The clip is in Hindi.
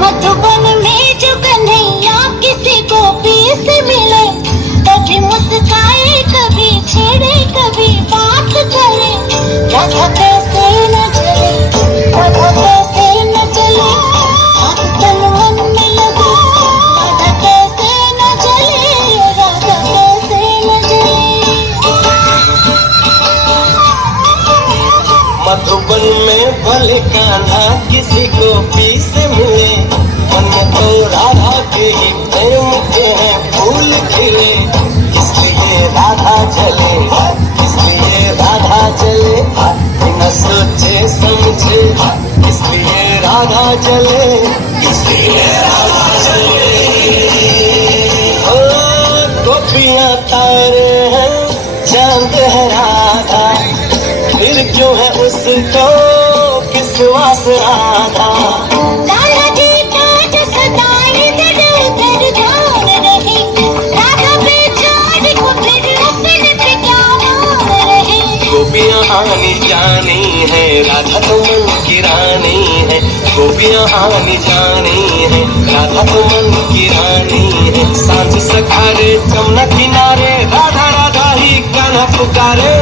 मधुबन में जो कन्हैया किसी को पीस मिले, कभी मुस्काए कभी छेड़े कभी बात करे। राधा कैसे न चले, राधा कैसे न चले, हाथ तन मन में लगे। राधा कैसे न चले, राधा कैसे न चले। मधुबन में भले कान्हा किसी को पीस मिले, मन तो राधा के ही प्रेम के हैं फूल खिले। इसलिए राधा चले, इसलिए राधा चले, बिना सोचे समझे इसलिए राधा चले, इसलिए राधा चले। ओ गोपियां तारे हैं, चांद है राधा, फिर क्यों है उसको किस वास राधा। लाला जी का जो सताए इधर ध्यान रहे, राधा बेचारी को फिर अपने पे क्या नाम रहे। गोपियां आनी जानी है, राधा तो मन की रानी है। गोपियां आनी जानी है, राधा तो मन की रानी है। सांझ सखारे जमुना किनारे, राधा राधा ही कान्हा पुकारे।